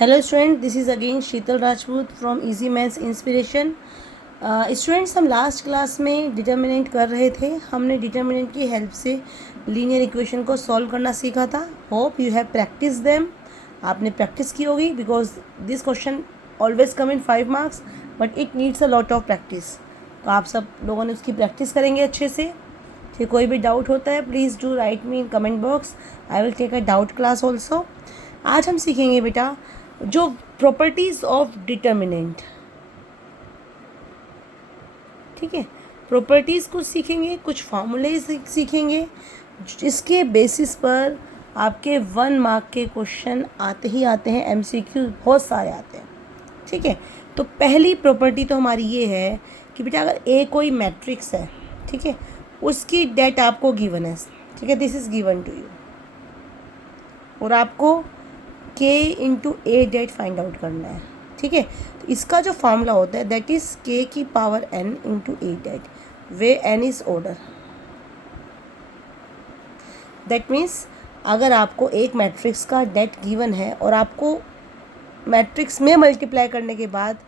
Hello student, this is again Sheetal Rajput from easy maths inspiration. Students, हम last class में determinant कर रहे थे। हमने डिटर्मिनेंट की हेल्प से लीनियर इक्वेशन को सॉल्व करना सीखा था। Hope you have practice them. आपने प्रैक्टिस की होगी because this question always come in 5 marks but it needs a lot of practice. तो आप सब लोगों ने उसकी प्रैक्टिस करेंगे अच्छे से। फिर कोई भी डाउट होता है please do write me in comment box. I will take a doubt class also. आज हम सीखेंगे बेटा जो प्रॉपर्टीज़ ऑफ डिटर्मिनेंट, ठीक है। प्रॉपर्टीज़ को सीखेंगे, कुछ फार्मूले सीखेंगे जिसके बेसिस पर आपके 1 मार्क के क्वेश्चन आते ही आते हैं। एमसीक्यू बहुत सारे आते हैं, ठीक है। तो पहली प्रॉपर्टी तो हमारी ये है कि बेटा अगर ए कोई मैट्रिक्स है, ठीक है, उसकी डेट आपको गिवन है, ठीक है, this is given to you, और आपको k into A det find out करना है, ठीक है। तो इसका जो फार्मूला होता है दैट इज़ k की power n into A det, where n is order. That means अगर आपको एक मैट्रिक्स का डेट गिवन है और आपको मैट्रिक्स में मल्टीप्लाई करने के बाद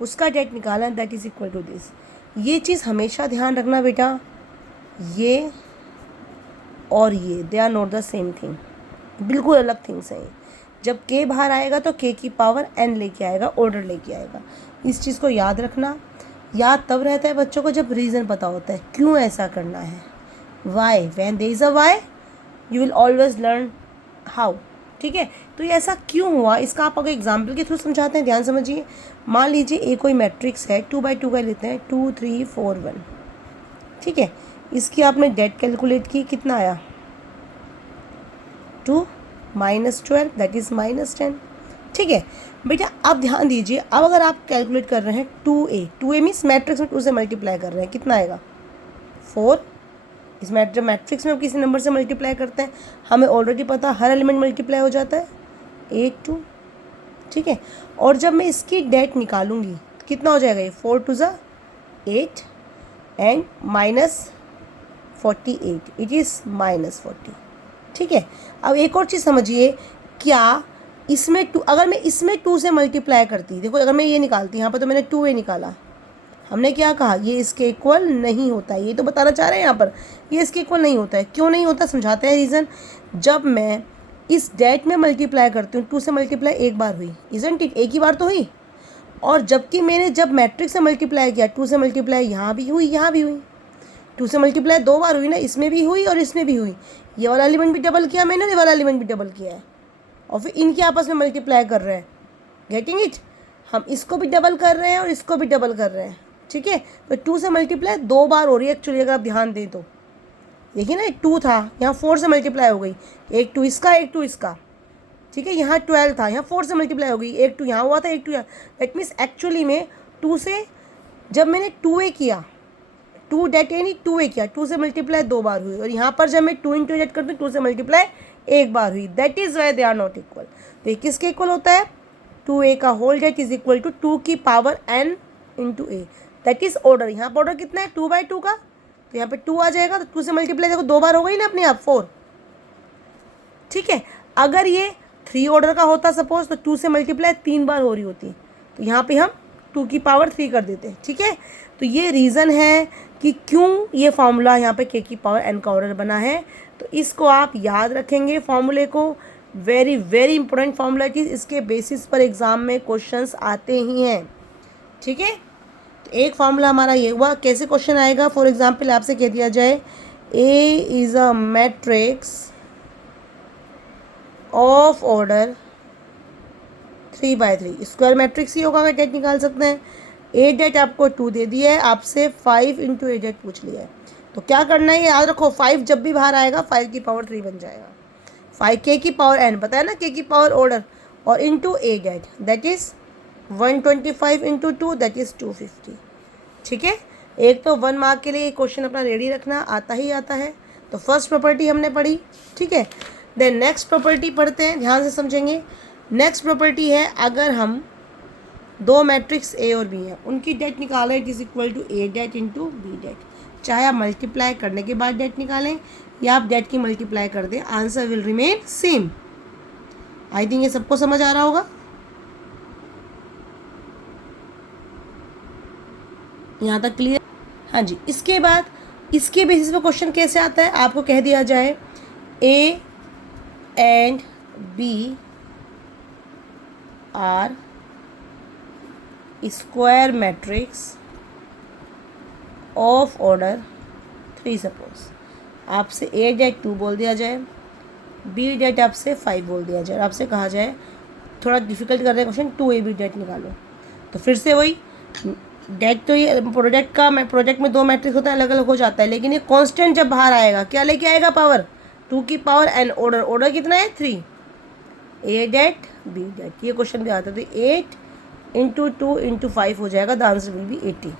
उसका डेट निकालना है, that is equal to this. ये चीज़ हमेशा ध्यान रखना बेटा, ये और ये they are not the same thing, बिल्कुल अलग थिंग्स हैं। जब k बाहर आएगा तो k की पावर n लेके आएगा, ऑर्डर लेके आएगा। इस चीज़ को याद रखना। याद तब रहता है बच्चों को जब रीज़न पता होता है क्यों ऐसा करना है। Why, when there is a why you will always learn how, ठीक है। तो ये ऐसा क्यों हुआ इसका आप अगर एग्जाम्पल के थ्रू समझाते हैं, ध्यान समझिए। मान लीजिए ए कोई मैट्रिक्स है, 2x2 का लेते हैं, 2 3 4 1, ठीक है। इसकी आपने डेट कैलकुलेट की, कितना आया, 2 -12, दैट इज़ -10, ठीक है बेटा। अब ध्यान दीजिए, अब अगर आप कैलकुलेट कर रहे हैं 2a मीन्स मैट्रिक्स में 2 से मल्टीप्लाई कर रहे हैं, कितना आएगा 4। इस मैट्रिक्स में हम किसी नंबर से मल्टीप्लाई करते हैं, हमें ऑलरेडी पता हर एलिमेंट मल्टीप्लाई हो जाता है 8 2, ठीक है। और जब मैं इसकी डेट निकालूंगी कितना हो जाएगा, ये 4 2 ज़ा 8 एंड -48, इट इज़ -40, ठीक है। अब एक और चीज़ समझिए, क्या इसमें 2, अगर मैं इसमें 2 से मल्टीप्लाई करती, देखो अगर मैं ये निकालती, यहाँ पर तो मैंने 2a निकाला, हमने क्या कहा, ये इसके इक्वल नहीं होता है। ये तो बताना चाह रहे हैं यहाँ पर, ये इसके इक्वल नहीं होता है। क्यों नहीं होता, समझाते हैं रीज़न। जब मैं इस डेट में मल्टीप्लाई करती हूँ, 2 से मल्टीप्लाई एक बार हुई, इज़न्ट इट, एक ही बार तो हुई। और जबकि मैंने जब मैट्रिक्स से मल्टीप्लाई किया, 2 से मल्टीप्लाई यहाँ भी हुई, यहाँ भी हुई। 2 से मल्टीप्लाई 2 बार हुई ना, इसमें भी हुई और इसमें भी हुई। ये वाला एलिमेंट भी डबल किया मैंने, ये वाला एलिमेंट भी डबल किया है, और फिर इनके आपस में मल्टीप्लाई कर रहे हैं। गेटिंग इट, हम इसको भी डबल कर रहे हैं और इसको भी डबल कर रहे हैं, ठीक है। तो 2 से मल्टीप्लाई 2 बार हो रही है एक्चुअली, अगर आप ध्यान दें तो। देखिए ना, 2 था, यहाँ 4 से मल्टीप्लाई हो गई, एक 2 इसका, एक 2 इसका, ठीक है। यहाँ 12 था, यहाँ 4 से मल्टीप्लाई हो गई, एक 2 यहाँ हुआ था, एक 2 यहाँ। दैट मीन्स एक्चुअली में 2 से जब मैंने 2a किया, 2 डेट यानी 2a किया, 2 से मल्टीप्लाई 2 बार हुई, और यहाँ पर जब मैं 2 इंटू डेट करती हूँ 2 से मल्टीप्लाई एक बार हुई। That is why they are not equal. तो ये किसके इक्वल होता है, 2a का whole det is equal to 2 की power n into A, that is order. यहाँ पर ऑर्डर कितना है, 2/2 का, तो यहाँ पे 2 आ जाएगा, तो 2 से मल्टीप्लाई देखो 2 बार हो गई ना अपने आप, 4, ठीक है। अगर ये 3 ऑर्डर का होता सपोज, तो 2 से मल्टीप्लाई 3 बार हो रही होती, तो यहाँ पे हम 2 की पावर 3 कर देते हैं, ठीक है। तो ये रीज़न है कि क्यों ये फार्मूला यहाँ पे k की पावर n का ऑर्डर बना है। तो इसको आप याद रखेंगे फार्मूले को, वेरी वेरी इंपॉर्टेंट फार्मूला की, इसके बेसिस पर एग्ज़ाम में क्वेश्चंस आते ही हैं, ठीक है। तो एक फार्मूला हमारा ये हुआ। कैसे क्वेश्चन आएगा, फॉर एग्जाम्पल आपसे कह दिया जाए A is a matrix of order 3/3, square matrix ही होगा, अगर डेट निकाल सकते हैं। ए डेट आपको 2 दे दिया है, आपसे 5 इंटू ए डेट पूछ लिया है। तो क्या करना है, याद रखो, 5 जब भी बाहर आएगा 5 की पावर 3 बन जाएगा। 5 k की पावर n, पता है ना, k की पावर ऑर्डर, और into A det, that is 125 into 2, that is 250, ठीक है। एक तो 1 मार्क के लिए क्वेश्चन अपना रेडी रखना, आता ही आता है। तो फर्स्ट प्रॉपर्टी हमने पढ़ी, ठीक है। देन नेक्स्ट प्रॉपर्टी पढ़ते हैं, ध्यान से समझेंगे। नेक्स्ट प्रॉपर्टी है, अगर हम 2 मैट्रिक्स ए और बी है, उनकी डेट निकालें, it is equal to A det into B det. चाहे आप मल्टीप्लाई करने के बाद डेट निकालें या आप डेट की मल्टीप्लाई कर दें, answer will remain same. I think ये सबको समझ आ रहा होगा। यहाँ तक क्लियर? हाँ जी। इसके बाद इसके बेसिस पे क्वेश्चन कैसे आता है, आपको कह दिया जाए A and B are square matrix of order 3। Suppose आपसे ए डेट 2 बोल दिया जाए, बी डेट आपसे 5 बोल दिया जाए, आपसे कहा जाए थोड़ा डिफिकल्ट कर रहे हैं क्वेश्चन, 2 ए बी डेट निकालो। तो फिर से वही डेट, तो ये प्रोजेक्ट में 2 मैट्रिक्स होता है, अलग अलग हो जाता है, लेकिन ये कांस्टेंट जब बाहर आएगा क्या लेके आएगा, पावर 2 की पावर एन, ऑर्डर कितना है 3, ए डेट बी डेट। ये क्वेश्चन भी आता है, तो 8 इंटू 2 इंटू 5 हो जाएगा, द आंसर विल बी 80।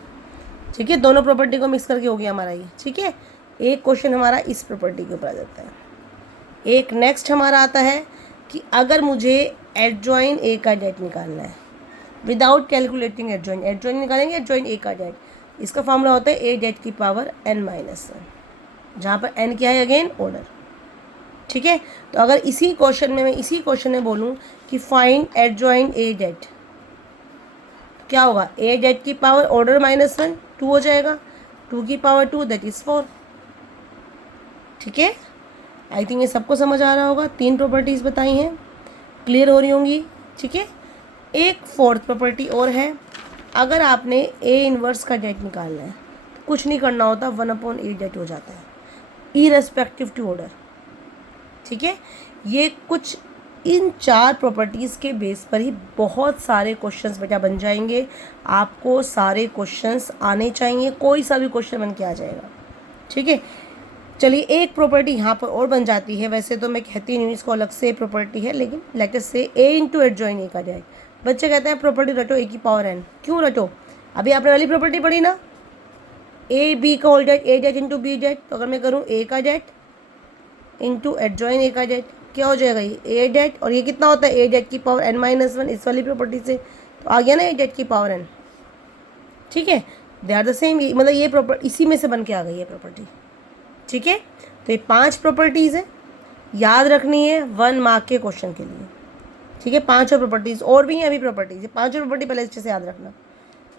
ठीक है, दोनों प्रॉपर्टी को मिक्स करके हो गया हमारा ये। ठीक है, एक क्वेश्चन हमारा इस प्रॉपर्टी के ऊपर आ जाता है। एक नेक्स्ट हमारा आता है कि अगर मुझे एडजॉइन ए का डेट निकालना है विदाउट कैलकुलेटिंग एडजॉइन निकालेंगे एडजॉइन ए का डेट। इसका फॉर्मूला होता है ए डेट की पावर n-1, जहाँ पर n क्या है अगेन, ऑर्डर। ठीक है, तो अगर इसी क्वेश्चन में बोलूँ कि फाइंड एडजॉइन ए डेट, क्या होगा, ए डेट की पावर ऑर्डर -1 2 हो जाएगा, 2 की पावर 2 दैट इज़ 4। ठीक है, आई थिंक ये सबको समझ आ रहा होगा। 3 प्रॉपर्टीज़ बताई हैं, क्लियर हो रही होंगी। ठीक है, एक 4th प्रॉपर्टी और है, अगर आपने ए इनवर्स का डेट निकालना है तो कुछ नहीं करना होता, 1/a डेट हो जाता है इररेस्पेक्टिव टू ऑर्डर। ठीक है, ये कुछ इन 4 प्रॉपर्टीज़ के बेस पर ही बहुत सारे क्वेश्चंस बेटा बन जाएंगे। आपको सारे क्वेश्चंस आने चाहिए, कोई सा भी क्वेश्चन बन के आ जाएगा। ठीक है, चलिए एक प्रॉपर्टी यहाँ पर और बन जाती है, वैसे तो मैं कहती नहीं इसको अलग से प्रॉपर्टी है, लेकिन लेट अस से ए इंटू एडजॉइन ए का डेट। बच्चे कहते हैं प्रॉपर्टी रटो ए की पावर n, क्यों रटो, अभी आपने वाली प्रॉपर्टी पढ़ी ना, ए बी का होल डेट, ए डेट इंटू बी डेट। तो अगर मैं करूँ ए का डेट इंटू एडजॉइन ए का डेट, क्या हो जाएगा, ये ए डेट, और ये कितना होता है ए डेट की पावर n-1, इस वाली प्रॉपर्टी से तो आ गया ना ए डेट की पावर n। ठीक है, दे आर द सेम, मतलब ये प्रॉपर्टी इसी में से बन के आ गई है प्रॉपर्टी। ठीक है, तो ये 5 प्रॉपर्टीज़ है, याद रखनी है 1 मार्क के क्वेश्चन के लिए। ठीक है, 5 प्रॉपर्टीज़ और भी हैं, अभी प्रॉपर्टीज़, 5 प्रॉपर्टी पहले अच्छे से याद रखना।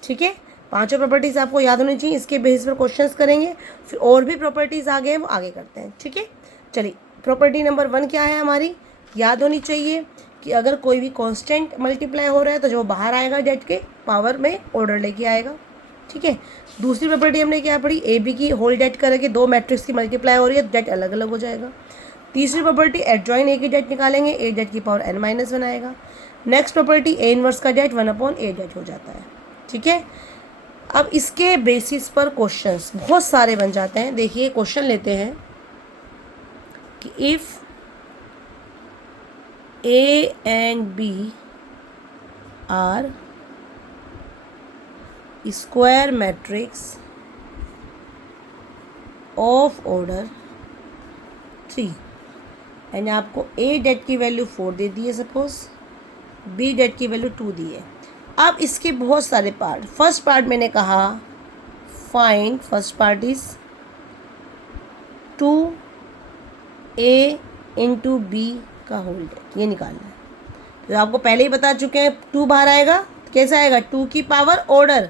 ठीक है, 5 प्रॉपर्टीज़ आपको याद होनी चाहिए, इसके बेसिस पर क्वेश्चंस करेंगे, फिर और भी प्रॉपर्टीज़ आगे हैं वो आगे करते हैं। ठीक है, चलिए प्रॉपर्टी नंबर 1 क्या है हमारी, याद होनी चाहिए कि अगर कोई भी कांस्टेंट मल्टीप्लाई हो रहा है तो जो बाहर आएगा डेट के पावर में ऑर्डर लेके आएगा। ठीक है, दूसरी प्रॉपर्टी हमने क्या पढ़ी, ए बी की होल डेट करके 2 मैट्रिक्स की मल्टीप्लाई हो रही है, डेट अलग अलग हो जाएगा। तीसरी प्रॉपर्टी एडजॉइन ए की डेट निकालेंगे, ए डेट की पावर n-1 आएगा। नेक्स्ट प्रॉपर्टी ए इनवर्स का डेट 1/a डेट हो जाता है। ठीक है, अब इसके बेसिस पर क्वेश्चंस बहुत सारे बन जाते हैं। देखिए क्वेश्चन लेते हैं कि if A and B are square matrix of order 3 and आपको ए डेट की वैल्यू 4 दे दी है, सपोज बी डेट की वैल्यू 2 दी है। अब इसके बहुत सारे पार्ट, फर्स्ट पार्ट मैंने कहा find, first part is 2a into B का होल डेट, ये निकालना है। तो आपको पहले ही बता चुके हैं 2 बाहर आएगा तो कैसा आएगा, 2 की power order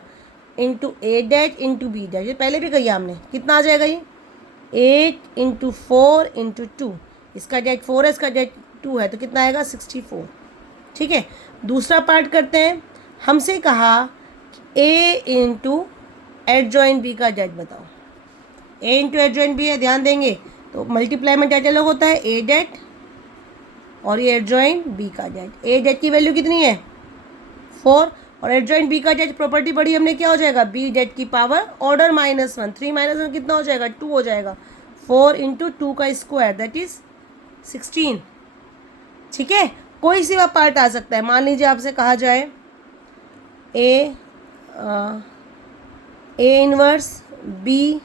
into A det into B date, ये पहले भी कही हमने, कितना आ जाएगा ये 8 इंटू 4 इंटू 2, इसका डेट 4 है, इसका डेट 2 है, तो कितना आएगा 64। ठीक है, दूसरा पार्ट करते हैं, हमसे कहा ए इंटू एडजॉइन बी का डेट बताओ। ए इंटू एडजॉइन बी है, ध्यान देंगे तो मल्टीप्लाई में डेट अलग होता है, ए डेट और ये एडजॉइन बी का डेट। ए डेट की वैल्यू कितनी है 4 और एडजॉइन बी का डेट प्रॉपर्टी पढ़ी हमने, क्या हो जाएगा बी डेट की पावर ऑर्डर -1, 3 -1 कितना हो जाएगा 2 हो जाएगा, 4 इंटू 2 का स्क्वायर दैट इज 16। ठीक है, कोई सी पार्ट आ सकता है, मान लीजिए आपसे कहा जाए A inverse B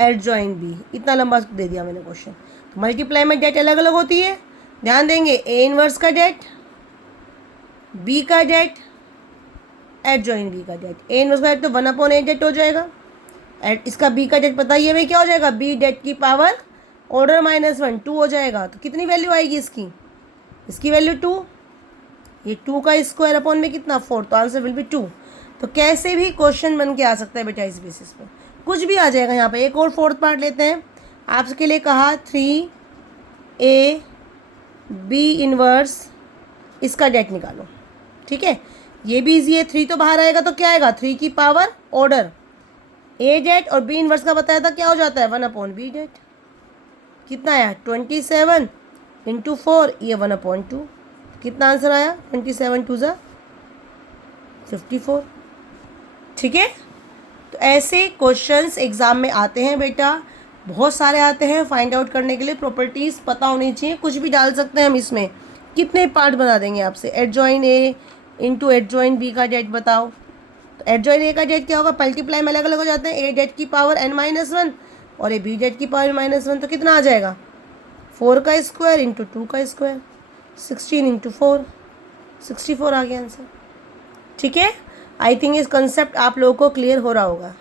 adjoint B, इतना लंबा दे दिया मैंने क्वेश्चन। तो मल्टीप्लाई में डेट अलग अलग होती है, ध्यान देंगे ए इनवर्स का डेट, बी का डेट, एडजॉइन बी का डेट। ए इनवर्स का डेट तो 1/a डेट हो जाएगा, इसका बी का डेट पता ही है भाई क्या हो जाएगा, बी डेट की पावर ऑर्डर -1 2 हो जाएगा। तो कितनी वैल्यू आएगी इसकी वैल्यू 2, ये 2 का स्क्वायर अपॉन में कितना 4, तो आंसर विल बी 2। तो कैसे भी क्वेश्चन बन के आ सकता है बेटा इस बेसिस पे, कुछ भी आ जाएगा यहाँ पे। एक और फोर्थ पार्ट लेते हैं। आपके लिए कहा 3ab इनवर्स, इसका डेट निकालो। ठीक है, ये भी इजी है। 3 तो बाहर आएगा तो क्या आएगा, 3 की पावर ऑर्डर, ए डेट और बी इनवर्स का बताया था क्या हो जाता है 1/b डेट। कितना आया 27 इंटू 4, ये 1/2। कितना आंसर आया 27 2 ज़ा 54। ठीक है, तो ऐसे क्वेश्चंस एग्जाम में आते हैं बेटा, बहुत सारे आते हैं। फाइंड आउट करने के लिए प्रॉपर्टीज़ पता होनी चाहिए, कुछ भी डाल सकते हैं हम इसमें। कितने पार्ट बना देंगे आपसे, एडजॉइन ए इंटू एडजॉइन बी का डेट बताओ। तो एडजॉइन ए का डेट क्या होगा, मल्टीप्लाई में अलग अलग हो जाते हैं। ए डेट की पावर n-1 और ए बी डेट की पावर -1, तो कितना आ जाएगा 4 का स्क्वायर इंटू 2 का स्क्वायर, 16 इंटू 4, 64 आ गया आंसर। ठीक है, आई थिंक इस कंसेप्ट आप लोगों को क्लियर हो रहा होगा।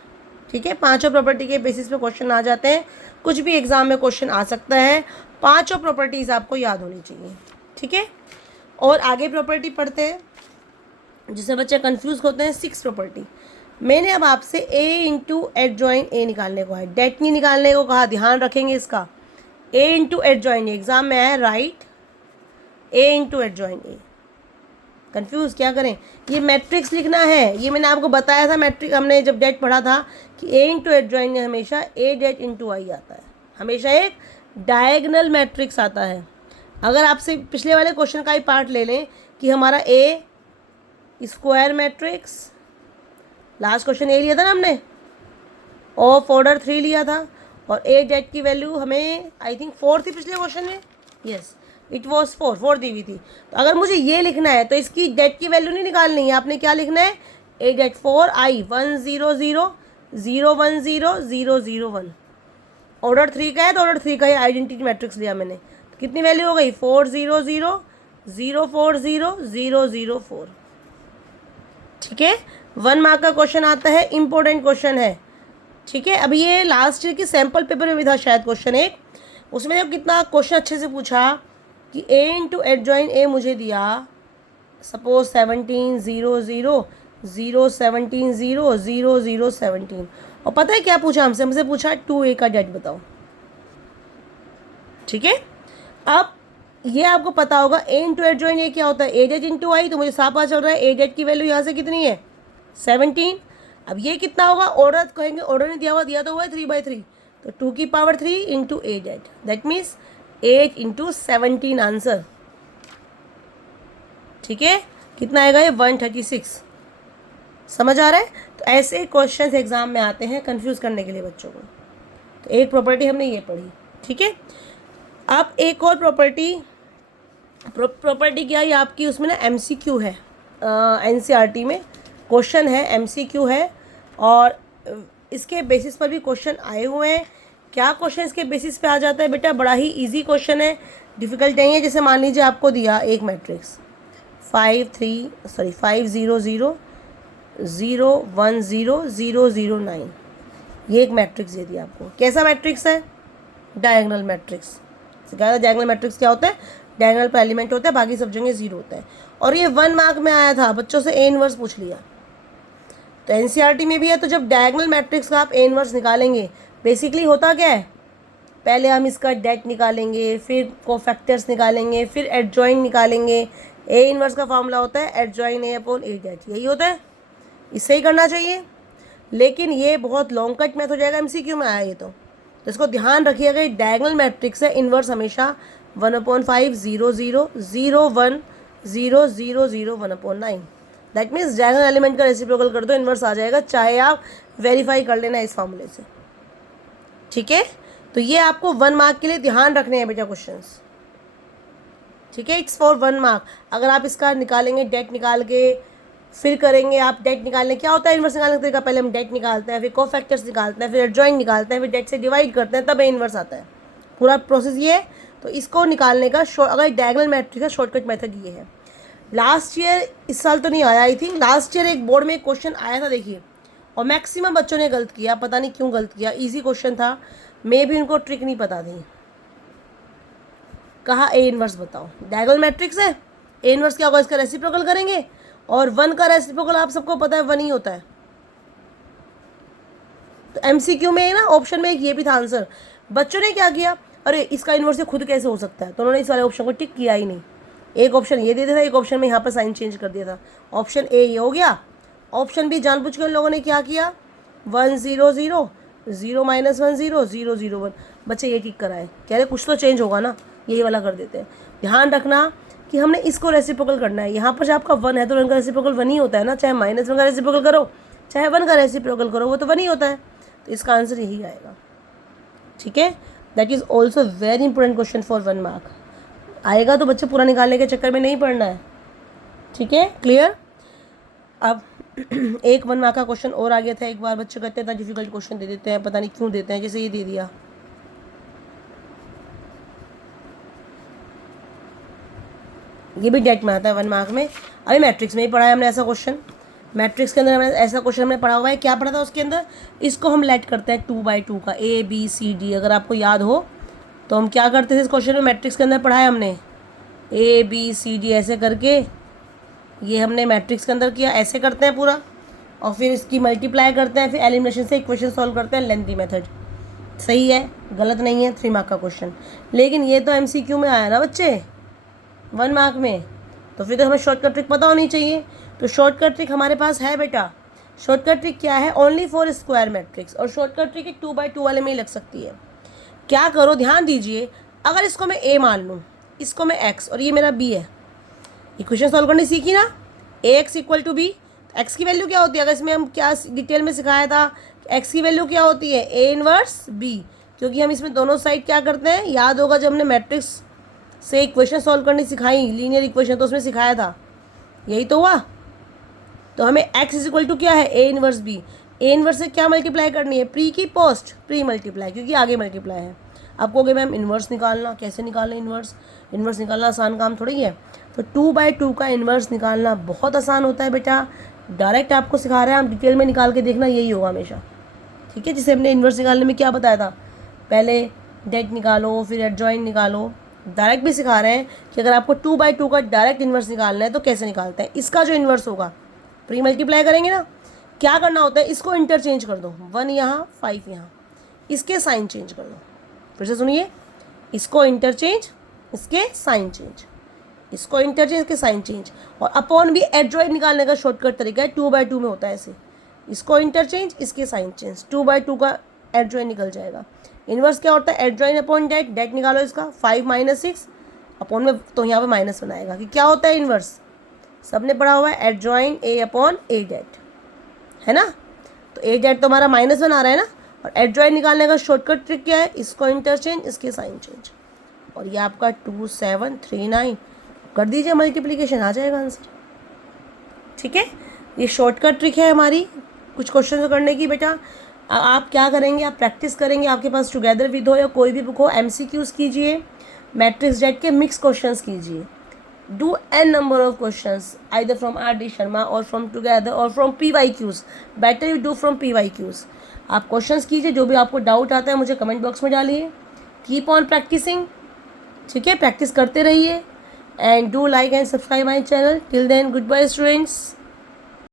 ठीक है, पांचों प्रॉपर्टी के बेसिस पे क्वेश्चन आ जाते हैं, कुछ भी एग्जाम में क्वेश्चन आ सकता है। पांचों प्रॉपर्टीज़ आपको याद होनी चाहिए। ठीक है, और आगे प्रॉपर्टी पढ़ते हैं जिससे बच्चे कंफ्यूज होते हैं। 6 प्रॉपर्टी मैंने अब आपसे ए इंटू एडजॉइन ए निकालने को है, डेट नहीं निकालने को कहा, ध्यान रखेंगे इसका। ए इंटू एडजॉइन ए एग्जाम में आया, राइट ए इंटू एडजॉइन ए। कंफ्यूज क्या करें, ये मैट्रिक्स लिखना है। ये मैंने आपको बताया था मैट्रिक्स, हमने जब डेट पढ़ा था कि ए इंटू एडजॉइन में हमेशा ए डेट इंटू आई आता है, हमेशा एक डायगनल मैट्रिक्स आता है। अगर आपसे पिछले वाले क्वेश्चन का ही पार्ट ले लें कि हमारा ए स्क्वायर मैट्रिक्स, लास्ट क्वेश्चन ए लिया था ना हमने, ऑफ ऑर्डर 3 लिया था, और ए डेट की वैल्यू हमें आई थिंक 4 थी पिछले क्वेश्चन में। यस, इट वॉज 4 दी हुई थी। तो अगर मुझे ये लिखना है तो इसकी डेट की वैल्यू नहीं निकालनी है, आपने क्या लिखना है, ए डेट 4 आई 1 0 0 0 1 0 0 0 1। ऑर्डर 3 का है तो ऑर्डर 3 का ही आइडेंटिटी मैट्रिक्स लिया मैंने। तो कितनी वैल्यू हो गई 4 0 0 0 4 0 0 0 4। ठीक है, 1 मार्क का क्वेश्चन आता है, इंपॉर्टेंट क्वेश्चन है। ठीक है, अभी ये लास्ट ईयर की सैम्पल पेपर में भी था शायद क्वेश्चन एक, उसमें जब कितना क्वेश्चन अच्छे से पूछा कि ए इंटू एडजॉइन ए मुझे दिया सपोज 17 0 0 0 17 0 0 0 17, और पता है क्या पूछा हमसे पूछा 2a का डेट बताओ। ठीक है, अब ये आपको पता होगा ए इंटू एडजॉइन ए क्या होता है, ए डेट इंटू आई, तो मुझे साफ पता चल रहा है ए डेट की वैल्यू यहाँ से कितनी है 17। अब ये कितना होगा, ऑर्डर कहेंगे, ऑर्डर नहीं दिया हुआ, दिया तो हुआ है 3/3, तो 2 की power 3 into A det, that means 8 into 17 answer. ठीक है, कितना आएगा ये 136। समझ आ रहा है, तो ऐसे क्वेश्चंस एग्जाम में आते हैं कंफ्यूज करने के लिए बच्चों को। तो एक प्रॉपर्टी हमने ये पढ़ी। ठीक है, अब एक और प्रॉपर्टी क्या है आपकी, उसमें ना MCQ है, NCERT में क्वेश्चन है, MCQ है, और इसके बेसिस पर भी क्वेश्चन आए हुए हैं। क्या क्वेश्चन इसके बेसिस पे आ जाता है बेटा, बड़ा ही इजी क्वेश्चन है, डिफ़िकल्ट नहीं है। जैसे मान लीजिए आपको दिया एक मैट्रिक्स 5 0 0 0 1 0 0 0 9, ये एक मैट्रिक्स दे दिया आपको। कैसा मैट्रिक्स है, डायगोनल मैट्रिक्स। डायगोनल मैट्रिक्स क्या होता है, डायगोनल पर एलिमेंट होता है, बाकी सब जगह 0 होता है। और ये 1 मार्क में आया था, बच्चों से ए इनवर्स पूछ लिया, तो NCERT में भी है। तो जब डायगोनल मैट्रिक्स का आप ए इनवर्स निकालेंगे, बेसिकली होता क्या है, पहले हम इसका डेट निकालेंगे, फिर कोफैक्टर्स निकालेंगे, फिर एडजॉइन निकालेंगे। ए इनवर्स का फॉर्मूला होता है एडजॉइन ए अपॉन ए डेट, यही होता है, इससे ही करना चाहिए। लेकिन ये बहुत लॉन्ग कट मैथ हो जाएगा, MCQ में आया ये तो इसको ध्यान रखिएगा। डायगोनल मैट्रिक्स है, इनवर्स हमेशा 1/5 0 0 0 1 0 0 0 1/9, दैट मीन्स डायगोनल एलिमेंट का रेसिप्रोकल कर दो, इनवर्स आ जाएगा, चाहे आप वेरीफाई कर लेना इस फॉर्मूले से। ठीक है, तो ये आपको 1 मार्क के लिए ध्यान रखने हैं बेटा क्वेश्चंस। ठीक है, इट्स फॉर 1 मार्क। अगर आप इसका निकालेंगे, डेट निकाल के फिर करेंगे, आप डेट निकालने, क्या होता है इनवर्स निकालने का तरीका, पहले हम डेट निकालते हैं, फिर कोफैक्टर्स निकालते हैं, फिर एडजॉइन निकालते हैं, फिर डेट से डिवाइड करते हैं, तब इनवर्स आता है। पूरा प्रोसेस ये है। तो इसको निकालने का अगर डायगोनल मैट्रिक्स का शॉर्टकट मेथड ये है। लास्ट ईयर, इस साल तो नहीं आया, आई थिंक लास्ट ईयर एक बोर्ड में एक क्वेश्चन आया था, देखिए, और मैक्सिमम बच्चों ने गलत किया, पता नहीं क्यों गलत किया। ईजी क्वेश्चन था, मे भी उनको ट्रिक नहीं पता थी। कहा ए इनवर्स बताओ, डायगोनल मैट्रिक्स है, ए इनवर्स क्या होगा, इसका रेसिप्रोकल करेंगे और 1 का रेसिप्रोकल आप सबको पता है 1 ही होता है। तो एमसीक्यू में ना ऑप्शन में एक ये भी था आंसर। बच्चों ने क्या किया, अरे इसका इन्वर्स से खुद कैसे हो सकता है, तो उन्होंने इस वाले ऑप्शन को टिक किया ही नहीं। एक ऑप्शन ये दे दिया था, एक ऑप्शन में यहाँ पर साइन चेंज कर दिया था। ऑप्शन ए ये हो गया, ऑप्शन बी जानबूझ के उन लोगों ने क्या किया 1 0 0 0 -1 0 0 0 1। बच्चे ये टिक कराए, कह रहे कुछ तो चेंज होगा ना, यही वाला कर देते हैं। ध्यान रखना कि हमने इसको रेसिप्रोकल करना है। यहाँ पर जब आपका 1 है तो 1 का रेसिप्रोकल 1 ही होता है ना, चाहे -1 का रेसिप्रोकल करो चाहे 1 का रेसिप्रोकल करो, वो तो 1 ही होता है। तो इसका आंसर यही आएगा। ठीक है, that is also very important question for 1 mark. आएगा तो बच्चे पूरा निकालने के चक्कर में नहीं पढ़ना है। ठीक है, क्लियर। अब एक 1 मार्क का क्वेश्चन और आ गया था। एक बार बच्चे कहते हैं डिफिकल्ट क्वेश्चन दे देते हैं, पता नहीं क्यों देते हैं, जैसे ये दे दिया। ये भी डेट में आता है 1 मार्क में। अभी मैट्रिक्स में ही पढ़ा है हमने ऐसा क्वेश्चन। मैट्रिक्स के अंदर हमने ऐसा क्वेश्चन हमने पढ़ा हुआ है। क्या पढ़ा था उसके अंदर, इसको हम लेट करते हैं 2/2 का ABCD। अगर आपको याद हो तो हम क्या करते थे इस क्वेश्चन में, मैट्रिक्स के अंदर पढ़ा है हमने ABCD ऐसे करके, ये हमने मैट्रिक्स के अंदर किया। ऐसे करते हैं पूरा और फिर इसकी मल्टीप्लाई करते हैं, फिर एलिमिनेशन से इक्वेशन सॉल्व करते हैं, लेंथी मेथड। सही है, गलत नहीं है, 3 मार्क का क्वेश्चन। लेकिन ये तो MCQ में आया ना बच्चे 1 मार्क में, तो फिर तो हमें शॉर्टकट ट्रिक पता होनी चाहिए। तो शॉर्टकट ट्रिक हमारे पास है बेटा। शॉर्टकट ट्रिक क्या है, ओनली फॉर स्क्वायर मैट्रिक्स। और शॉर्टकट ट्रिक 2/2 वाले में ही लग सकती है। क्या करो, ध्यान दीजिए, अगर इसको मैं A मान लूँ, इसको मैं X और ये मेरा B है, इक्वेशन सॉल्व करनी सीखी ना, AX = B। एक्स की वैल्यू क्या होती है, अगर इसमें हम क्या डिटेल में सिखाया था, एक्स की वैल्यू क्या होती है A इनवर्स B। क्योंकि हम इसमें दोनों साइड क्या करते हैं, याद होगा जब हमने मैट्रिक्स से इक्वेशन सॉल्व करनी सिखाई, लीनियर इक्वेशन, तो उसमें सिखाया था, यही तो हुआ। तो हमें x = क्या है A inverse B। A inverse से क्या मल्टीप्लाई करनी है, प्री की पोस्ट, प्री मल्टीप्लाई, क्योंकि आगे मल्टीप्लाई है। आप कहोगे मैम इन्वर्स निकालना कैसे निकालें, इन्वर्स निकालना आसान काम थोड़ी है। तो 2/2 का इन्वर्स निकालना बहुत आसान होता है बेटा। डायरेक्ट आपको सिखा रहे हैं, आप डिटेल में निकाल के देखना, यही होगा हमेशा। ठीक है, जैसे हमने इन्वर्स निकालने में क्या बताया था, पहले डेट निकालो फिर एडजॉइंट निकालो। डायरेक्ट भी सिखा रहे हैं कि अगर आपको 2/2 का डायरेक्ट इन्वर्स निकालना है तो कैसे निकालते हैं। इसका जो इन्वर्स होगा प्री मल्टीप्लाई करेंगे ना, क्या करना होता है, इसको इंटरचेंज कर दो, 1 यहाँ 5 यहाँ, इसके साइन चेंज कर दो। फिर से सुनिए, इसको इंटरचेंज, इसके साइन चेंज, इसको इंटरचेंज, इसके साइन चेंज। और अपॉन भी एडजॉइंट निकालने का शॉर्टकट तरीका है, 2/2 में होता है ऐसे, इसको इंटरचेंज, इसके साइन चेंज, 2/2 का एडजॉइंट निकल जाएगा। इन्वर्स क्या होता है, एडजॉइंट अपॉन डेट, डेट निकालो इसका 5 - 6 अपॉन में, तो यहाँ पे माइनस बनाएगा कि क्या होता है इन्वर्स, सबने पढ़ा हुआ है एडजॉइंट A/A डेट, है ना। तो A डेट तो हमारा माइनस बना रहा है ना, और एडजॉइंट निकालने का शॉर्टकट ट्रिक क्या है, इसको इंटरचेंज, इसके साइन चेंज। और ये आपका 2739 कर दीजिए मल्टीप्लीकेशन, आ जाएगा आंसर। ठीक है, ये शॉर्टकट ट्रिक है हमारी कुछ क्वेश्चन करने की बेटा। आप क्या करेंगे, आप प्रैक्टिस करेंगे, आपके पास टुगेदर विद हो या कोई भी बुक हो, MCQs कीजिए, मैट्रिक्स डेट के मिक्स क्वेश्चंस कीजिए। Do n number of questions either from RD Sharma और फ्रॉम टुगेदर और from PYQs। Better you do from PYQs। आप क्वेश्चंस कीजिए, जो भी आपको डाउट आता है मुझे कमेंट बॉक्स में डालिए। कीप ऑन प्रैक्टिसिंग, ठीक है, प्रैक्टिस करते रहिए। And do like and subscribe my channel. Till then good bye students.